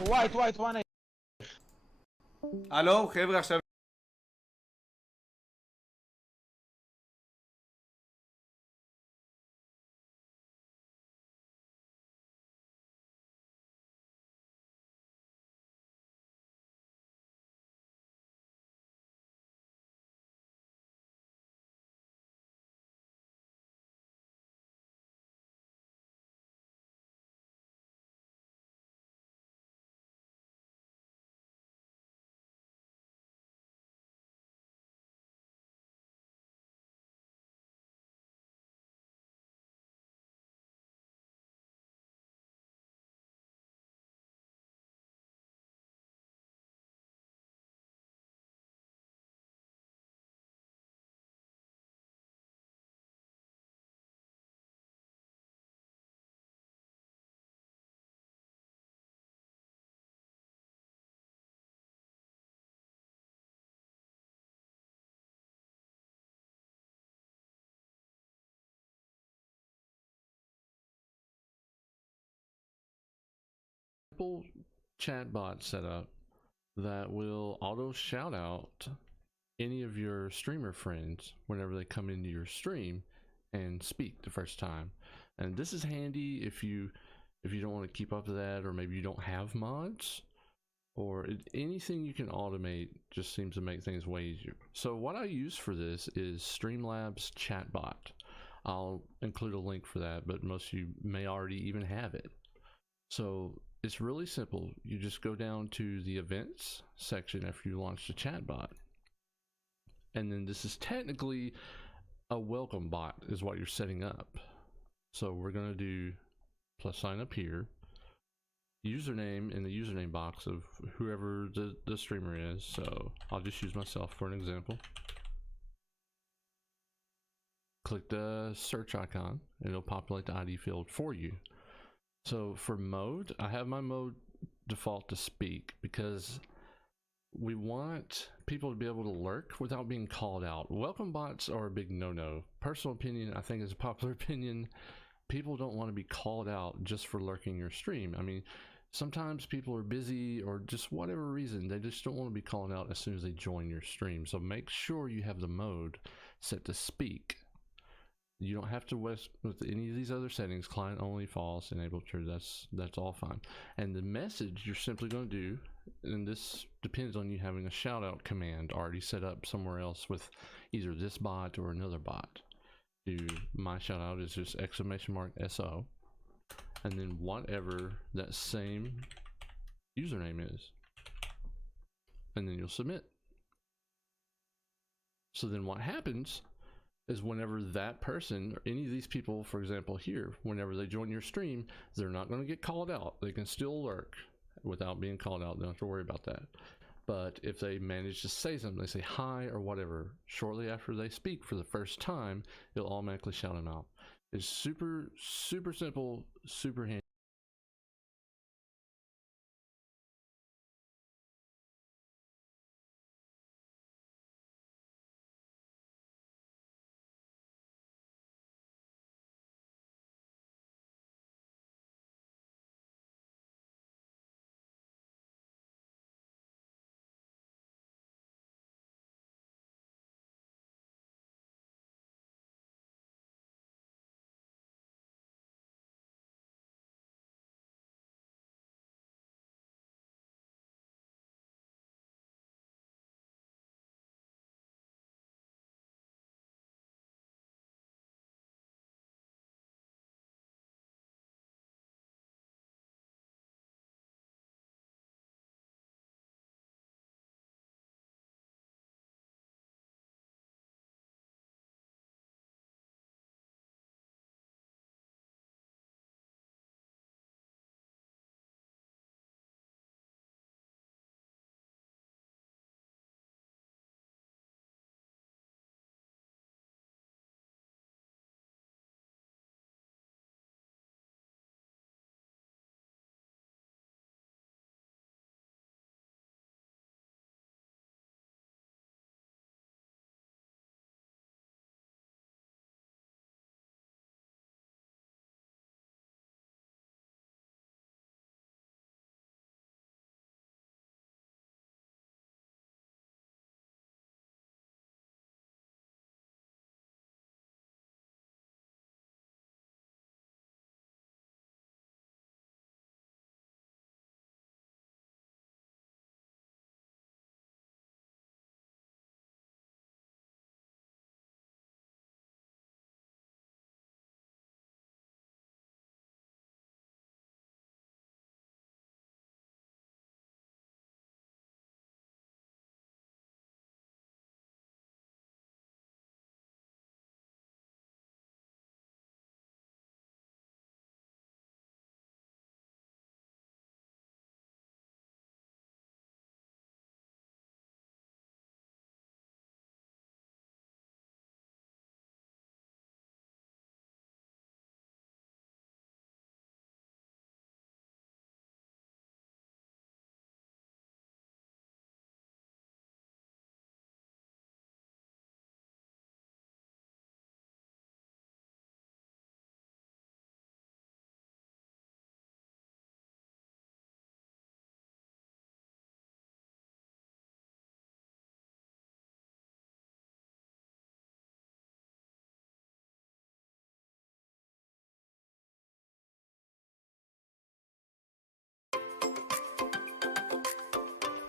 وايت وانا. الو חבר'ה עכשיו simple chatbot setup that will auto shout out any of your streamer friends whenever they come into your stream and speak the first time. And this is handy if you don't want to keep up to that, or maybe you don't have mods, or anything you can automate just seems to make things way easier. So what I use for this is Streamlabs chatbot. I'll include a link for that, but most of you may already even have it. So it's really simple. You just go down to the events section after you launch the chatbot, and then this is technically a welcome bot is what you're setting up. So we're going to do plus sign up here, username in the username box of whoever the streamer is. So I'll just use myself for an example. Click the search icon and it'll populate the ID field for you. So for mode, I have my mode default to speak because we want people to be able to lurk without being called out. Welcome bots are a big no-no. Personal opinion, I think is a popular opinion. People don't want to be called out just for lurking your stream. I mean, sometimes people are busy or just whatever reason, they just don't want to be called out as soon as they join your stream. So make sure you have the mode set to speak. You don't have to with any of these other settings, client only, false, enable true, that's all fine. And the message you're simply going to do, and this depends on you having a shout out command already set up somewhere else with either this bot or another bot. My shout out is just !SO, and then whatever that same username is, and then you'll submit. So then what happens is whenever that person or any of these people, for example here, whenever they join your stream, they're not going to get called out. They can still lurk without being called out. They don't have to worry about that. But if they manage to say something, they say hi or whatever, shortly after they speak for the first time, it'll automatically shout them out. It's super simple, super handy.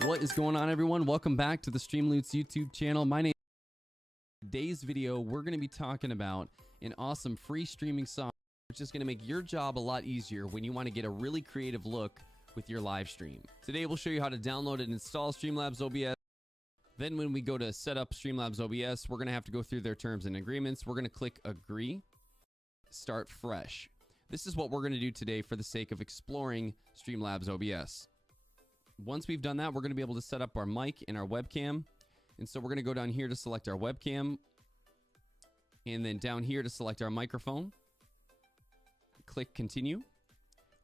What is going on, everyone? Welcome back to the Streamloots YouTube channel. My name is today's video, we're going to be talking about an awesome free streaming software which is going to make your job a lot easier when you want to get a really creative look with your live stream. Today we'll show you how to download and install Streamlabs OBS. Then when we go to set up Streamlabs OBS, we're going to have to go through their terms and agreements. We're going to click agree, start fresh. This is what we're going to do today for the sake of exploring Streamlabs OBS. Once we've done that, we're going to be able to set up our mic and our webcam. And so we're going to go down here to select our webcam, and then down here to select our microphone. Click continue.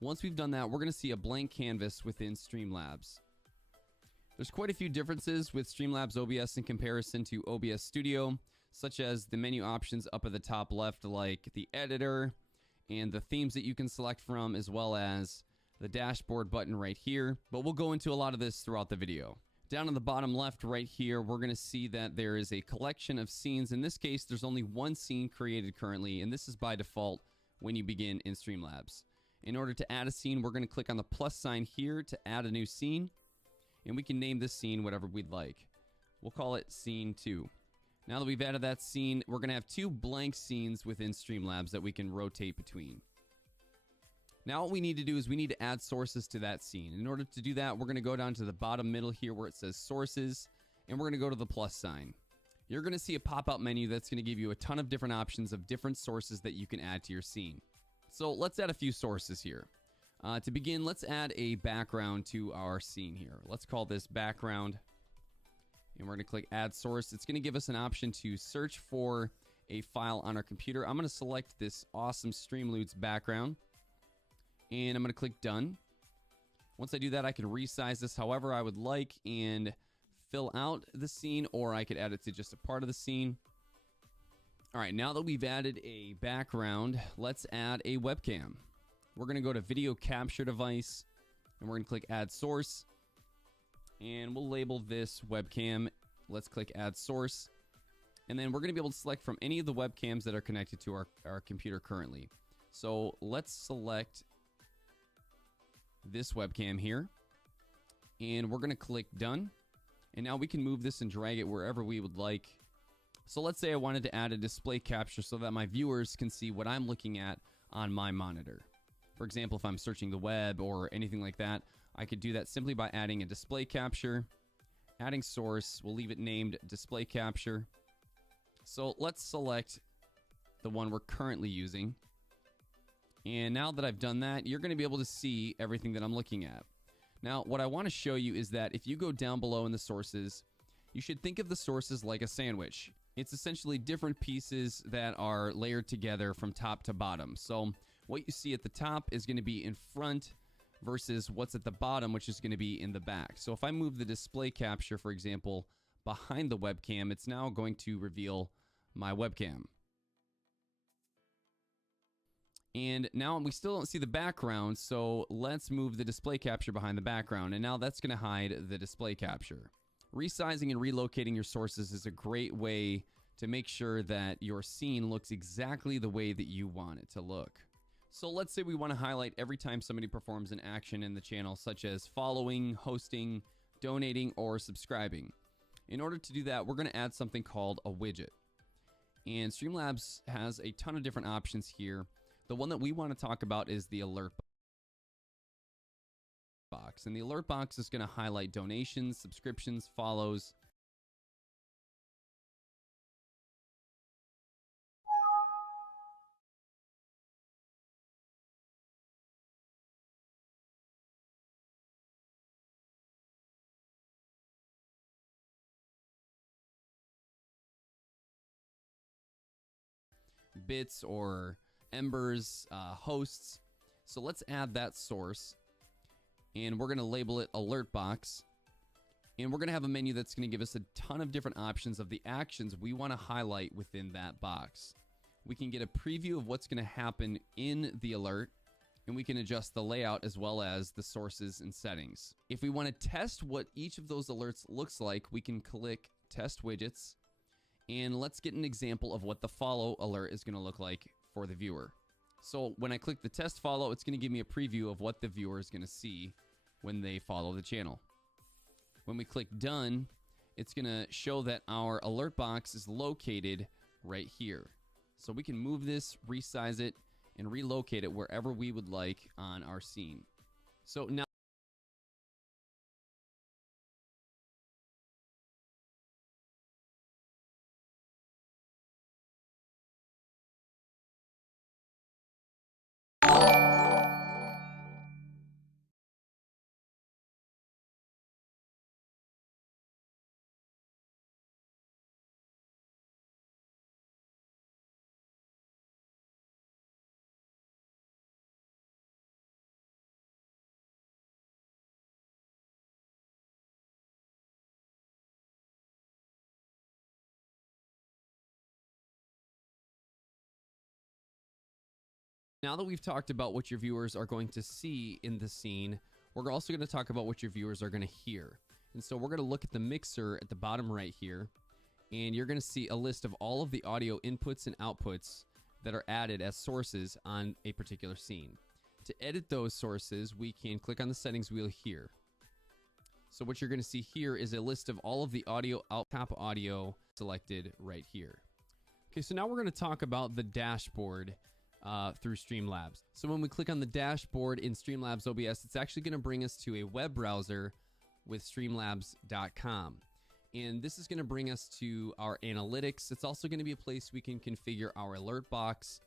Once we've done that, we're going to see a blank canvas within Streamlabs. There's quite a few differences with Streamlabs OBS in comparison to OBS Studio, such as the menu options up at the top left, like the editor and the themes that you can select from, as well as the dashboard button right here. But we'll go into a lot of this throughout the video. Down in the bottom left right here, we're going to see that there is a collection of scenes. In this case, there's only one scene created currently, and this is by default when you begin in Streamlabs. In order to add a scene, we're going to click on the plus sign here to add a new scene, and we can name this scene whatever we'd like. We'll call it Scene 2. Now that we've added that scene, we're going to have two blank scenes within Streamlabs that we can rotate between. Now what we need to do is we need to add sources to that scene. In order to do that, we're going to go down to the bottom middle here where it says sources, and we're going to go to the plus sign. You're going to see a pop-up menu that's going to give you a ton of different options of different sources that you can add to your scene. So let's add a few sources here. To begin, let's add a background to our scene here. Let's call this background, and we're going to click add source. It's going to give us an option to search for a file on our computer. I'm going to select this awesome Streamloots background, and I'm going to click done. Once I do that, I can resize this however I would like and fill out the scene, or I could add it to just a part of the scene. All right, now that we've added a background, let's add a webcam. We're going to go to video capture device, and we're going to click add source, and we'll label this webcam. Let's click add source, and then we're going to be able to select from any of the webcams that are connected to our computer currently. So let's select this webcam here, and we're going to click done, and now we can move this and drag it wherever we would like. So let's say I wanted to add a display capture so that my viewers can see what I'm looking at on my monitor. For example, if I'm searching the web or anything like that, I could do that simply by adding a display capture, adding source. We'll leave it named display capture. So let's select the one we're currently using. And now that I've done that, you're going to be able to see everything that I'm looking at. Now, what I want to show you is that if you go down below in the sources, you should think of the sources like a sandwich. It's essentially different pieces that are layered together from top to bottom. So what you see at the top is going to be in front versus what's at the bottom, which is going to be in the back. So if I move the display capture, for example, behind the webcam, it's now going to reveal my webcam. And now we still don't see the background, so let's move the display capture behind the background, and now that's going to hide the display capture. Resizing and relocating your sources is a great way to make sure that your scene looks exactly the way that you want it to look. So let's say we want to highlight every time somebody performs an action in the channel, such as following, hosting, donating, or subscribing. In order to do that, we're going to add something called a widget. And Streamlabs has a ton of different options here. The one that we want to talk about is the alert box. And the alert box is going to highlight donations, subscriptions, follows. Bits or embers, hosts. So let's add that source, and we're going to label it alert box, and we're going to have a menu that's going to give us a ton of different options of the actions we want to highlight within that box. We can get a preview of what's going to happen in the alert, and we can adjust the layout as well as the sources and settings. If we want to test what each of those alerts looks like, we can click test widgets, and let's get an example of what the follow alert is going to look like for the viewer. So when I click the test follow, it's going to give me a preview of what the viewer is going to see when they follow the channel. When we click done, it's going to show that our alert box is located right here. So we can move this, resize it, and relocate it wherever we would like on our scene. So now that we've talked about what your viewers are going to see in the scene, we're also going to talk about what your viewers are going to hear. And so we're going to look at the mixer at the bottom right here, and you're going to see a list of all of the audio inputs and outputs that are added as sources on a particular scene. To edit those sources, we can click on the settings wheel here. So what you're going to see here is a list of all of the audio top audio selected right here. Okay, so now we're going to talk about the dashboard through Streamlabs. So when we click on the dashboard in Streamlabs OBS, it's actually going to bring us to a web browser with streamlabs.com. And this is going to bring us to our analytics. It's also going to be a place we can configure our alert box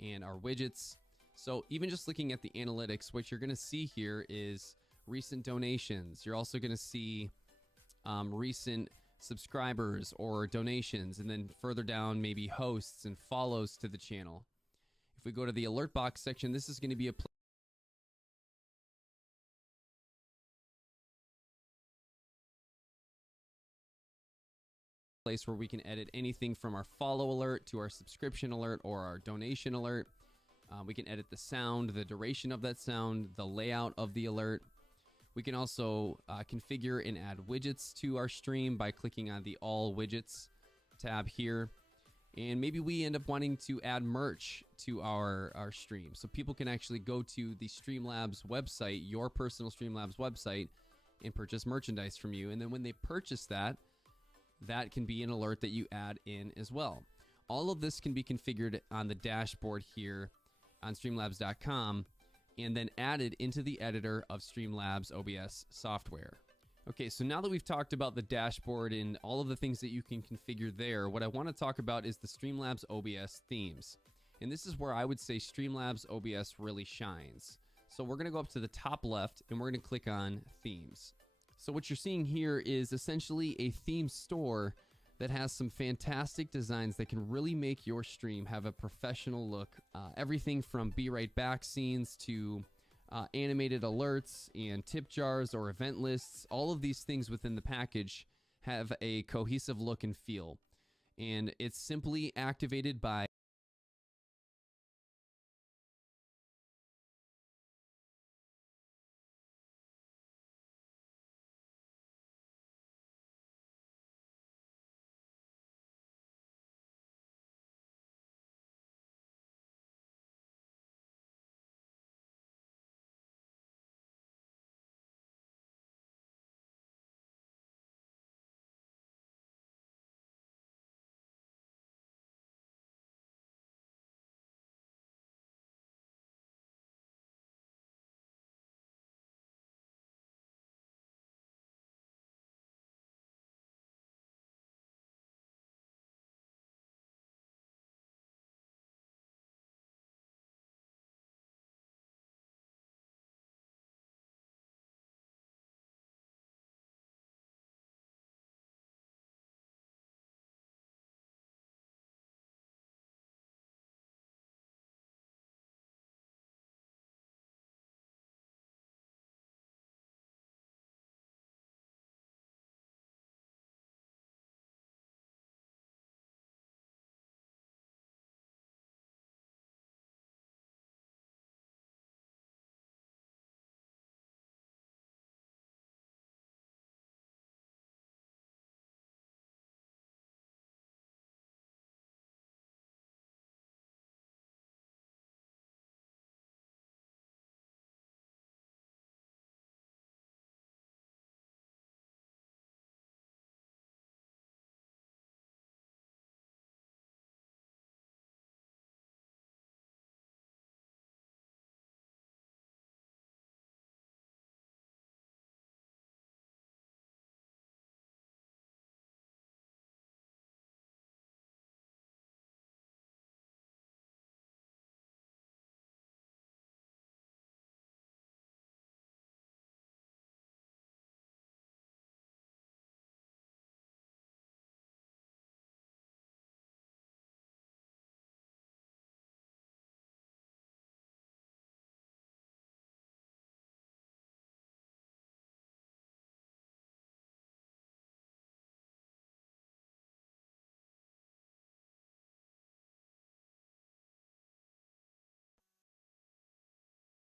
and our widgets. So even just looking at the analytics, what you're going to see here is recent donations. You're also going to see recent subscribers or donations, and then further down maybe hosts and follows to the channel. If we go to the alert box section, this is going to be a place where we can edit anything from our follow alert to our subscription alert or our donation alert. We can edit the sound, the duration of that sound, the layout of the alert. We can also configure and add widgets to our stream by clicking on the All Widgets tab here. And maybe we end up wanting to add merch to our stream. So people can actually go to the Streamlabs website, your personal Streamlabs website, and purchase merchandise from you. And then when they purchase that, that can be an alert that you add in as well. All of this can be configured on the dashboard here on streamlabs.com and then added into the editor of Streamlabs OBS software. Okay, so now that we've talked about the dashboard and all of the things that you can configure there, what I want to talk about is the Streamlabs OBS themes. And this is where I would say Streamlabs OBS really shines. So we're going to go up to the top left and we're going to click on themes. So what you're seeing here is essentially a theme store that has some fantastic designs that can really make your stream have a professional look. Everything from Be Right Back scenes to animated alerts and tip jars or event lists. All of these things within the package have a cohesive look and feel. And it's simply activated by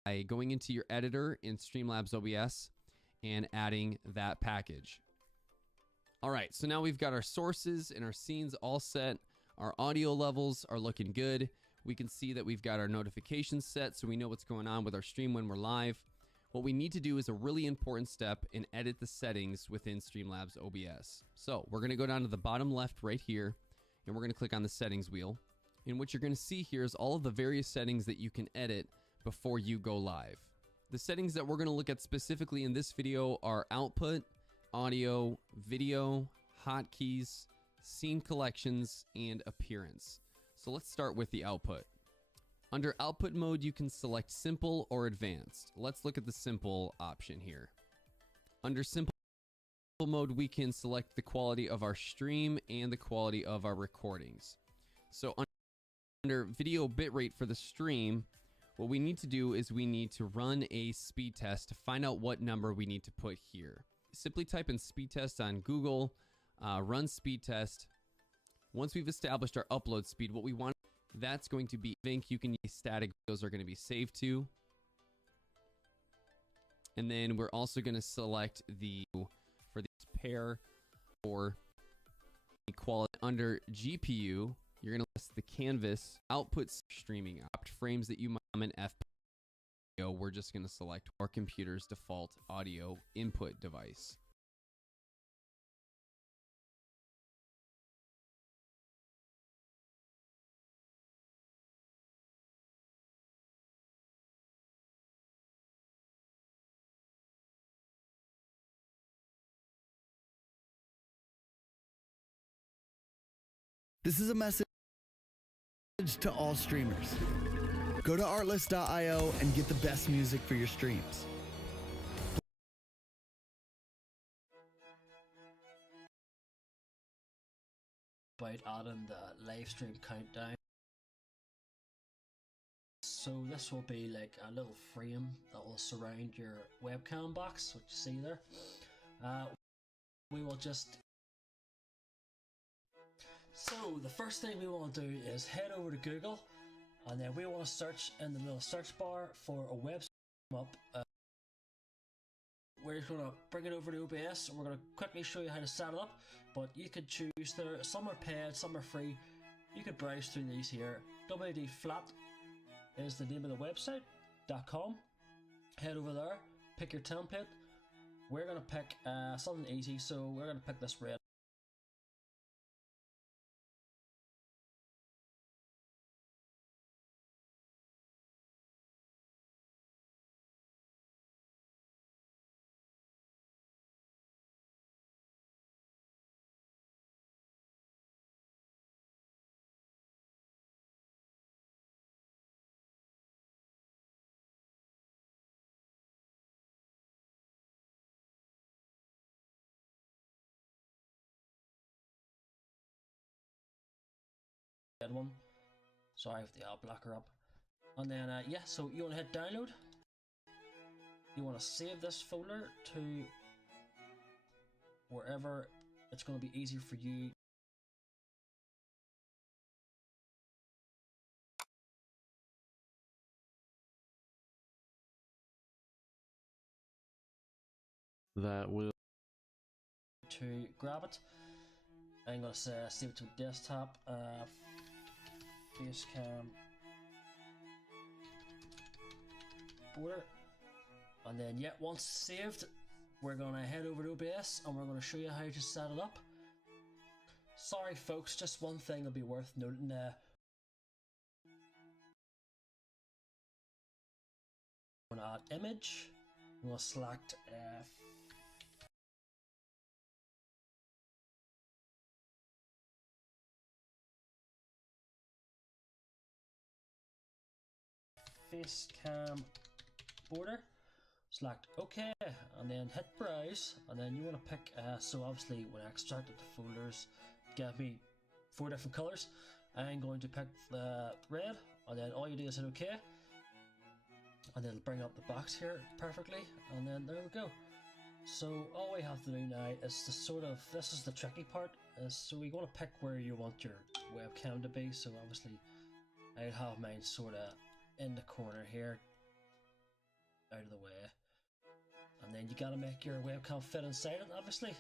by going into your editor in Streamlabs OBS and adding that package. All right, so now we've got our sources and our scenes all set. Our audio levels are looking good. We can see that we've got our notifications set, so we know what's going on with our stream when we're live. What we need to do is a really important step and edit the settings within Streamlabs OBS. So we're going to go down to the bottom left right here, and we're going to click on the settings wheel. And what you're going to see here is all of the various settings that you can edit before you go live. The settings that we're going to look at specifically in this video are output, audio, video, hotkeys, scene collections, and appearance. So let's start with the output. Under output mode, you can select simple or advanced. Let's look at the simple option here. Under simple mode, we can select the quality of our stream and the quality of our recordings. So under video bitrate for the stream, what we need to do is we need to run a speed test to find out what number we need to put here. Simply type in speed test on Google, run speed test. Once we've established our upload speed, what we want, that's going to be Vink. You can use static, those are going to be saved to. And then we're also going to select the, for this pair or equality under GPU, you're going to list the canvas output streaming opt frames that you in FPO. We're just going to select our computer's default audio input device. This is a message to all streamers. Go to artlist.io and get the best music for your streams. About adding the live stream countdown. So this will be like a little frame that will surround your webcam box, which you see there. We will just... So the first thing we want to do is head over to Google, and then we want to search in the little search bar for a website up. We're just going to bring it over to OBS, and we're going to quickly show you how to set it up. But you could choose there. Some are paid, some are free. You could browse through these here. WDFlat is the name of the website. .com. Head over there, pick your template. We're going to pick something easy, so we're going to pick this red. One. Sorry if the ad blocker up. And then yeah, so you want to hit download. You want to save this folder to wherever it's going to be easier for you. That will To grab it. I'm going to say save it to desktop. Facecam border, and then yeah, once saved, we're gonna head over to OBS and we're gonna show you how to set it up. Sorry folks, just one thing will be worth noting. We're gonna add image. We're gonna select Facecam border, select OK, and then hit browse, and then you want to pick so obviously when I extracted the folders, gave me 4 different colors. I'm going to pick the red, and then all you do is hit OK, and it'll bring up the box here perfectly, and then there we go. So all we have to do now is to sort of, this is the tricky part, is so we want to pick where you want your webcam to be. So obviously I'd have mine sort of in the corner here. out of the way. And then you gotta make your webcam fit inside it, obviously.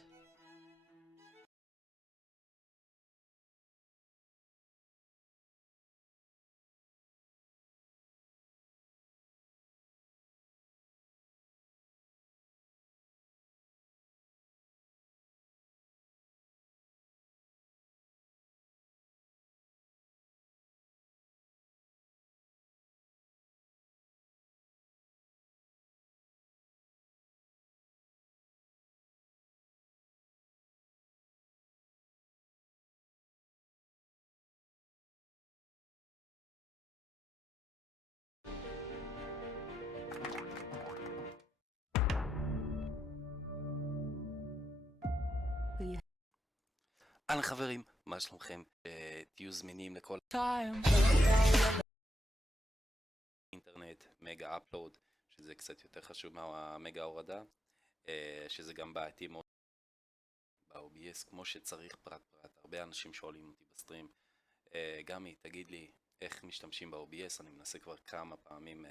אהלן חברים, מה שלומכם? תהיו זמינים לכל אינטרנט, מגה אפלוד, שזה קצת יותר חשוב מהמגה הורדה, שזה גם בעייתי מאוד ב-OBS כמו שצריך פרט פרט. הרבה אנשים שואלים אותי בסטרים, גמי תגיד לי איך משתמשים ב-OBS, אני מנסה כבר כמה פעמים